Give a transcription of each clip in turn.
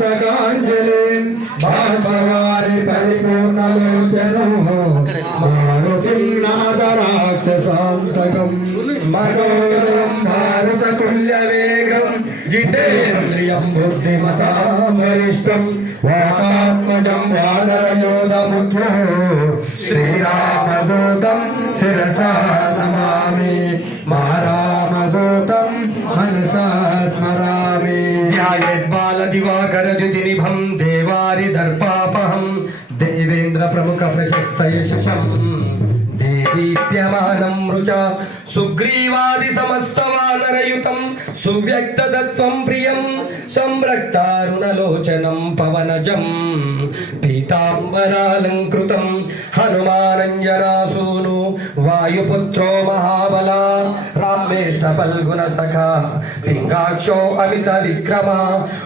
కృతమస్తకాంజలి భాస్వవారి పరిపూర్ణలోచనం మారుతిం నాదరాక్షసాంతకం మనోరం భారత తుల్య వేగం జితేంద్రియం బుద్ధిమతాం వరిష్టం వామాత్మజం వానరయోధముఖ్యో వారి దర్పాపహం దేవేంద్ర ప్రముఖ ప్రశస్త యశం దేవీప్యమానం రుచ సుగ్రీవాది సమస్త వానరయుతం సువ్యక్త దత్వం ప్రియం సంరక్తారుణలోచనం పవనజం పీతాంబరాలంకృతం హనుమానంజరాసూను వాయుపుత్రో మహాబల రామేష్ట పల్గుణ సఖా పింగాక్షో అమిత విక్రమ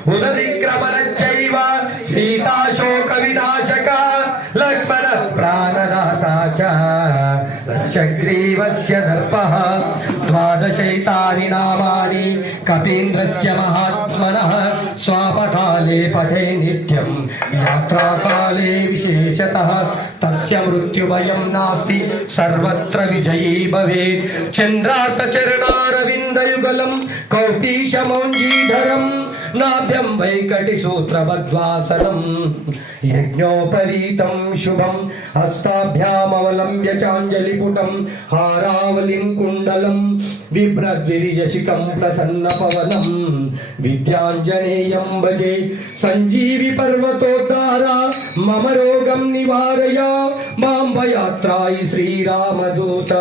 ఉదవిక్రమ చైవా उदविक्रमरच्चैव सीताशोकविनाशका, लक्ष्मण प्राणदाता च। दशग्रीवस्य दर्पः, द्वादशैतानि नामानि, कपीन्द्रस्य महात्मनः, स्वापकाले पठे नित्यं। यात्राकाले विशेषतः तस्य मृत्युभयं नास्ति, सर्वत्र विजयी भवेत्। चन्द्रार्थचरणारविन्दयुगलं, कौपीशमौञ्जीधरम्। నాభ్యం వైకటి సూత్రవద్వాసనం. యజ్ఞోపవీతం శుభం. హస్తాభ్యామవలంబ్య చాంజలిపుటం. హారావలిం కుండలం. విభ్రద్విరియశికం ప్రసన్న పవనం విద్యాంజనేయం భజే. సంజీవి పర్వతోద్ధారా. మమ రోగం నివారయ. మాంబయాత్రాయి శ్రీరామదూత.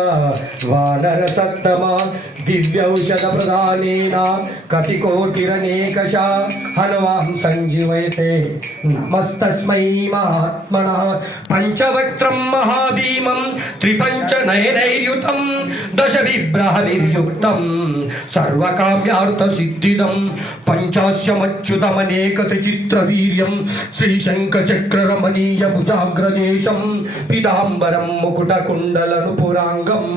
వానర సత్తమ దివ్యౌషధ ప్రధానేన. కటికోటిరనేకశా हनुमां सञ्जीवयते नमस्तस्मै महात्मनः पञ्चवक्त्रं महाभीमं त्रिपञ्चनयनैर्युतं दशविग्रहविर्युक्तं सर्वकाम्यार्थसिद्धिदं पञ्चास्यमच्युतमनेकत्रिचित्रवीर्यं श्रीशङ्खचक्ररमणीयभुजाग्रदेशं पिताम्बरं मुकुटकुण्डलनुपुराङ्गम्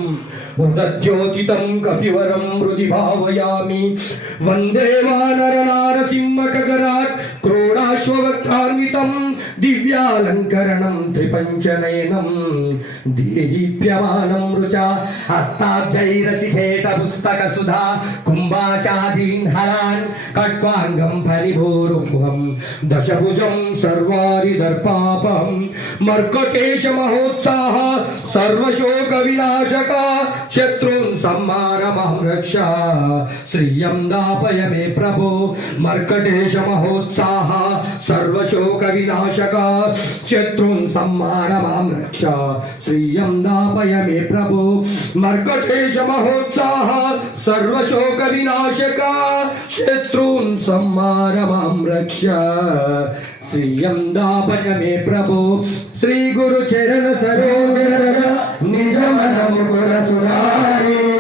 వదద్యోతితం కపివరం హృది భావయామి వందే వానరనారసింహకరాట్ క్రోడాశ్వవక్తాన్వితం దివ్యాలంకరణం త్రిపంచనయనం దీప్యమానం రుచ హస్తాబ్జైరసిఖేట పుస్తక సుధా కుంభాషాదీన్ హరాన్ కట్వాంగం ఫణిభోరుహం దశభుజం సర్వారి దర్పాపం మర్కటేశ మహోత్సాహ సర్వశోక వినాశక శత్రుం సంహారమం రక్ష శ్రియం దాపయ మే ప్రభో మర్కటేశ మహోత్సాహ సర్వశోక వినాశక శత్రుం సంహారమాం రక్ష శ్రియం దాపయ మే ప్రభో మర్కటేశ మహోత్సాహ సర్వశోక వినాశక శత్రుం సంహారమాం రక్ష శ్రీయం దాపయమే ప్రభు. శ్రీ గురు చరణ సరోజర నిజమనము కురసురారే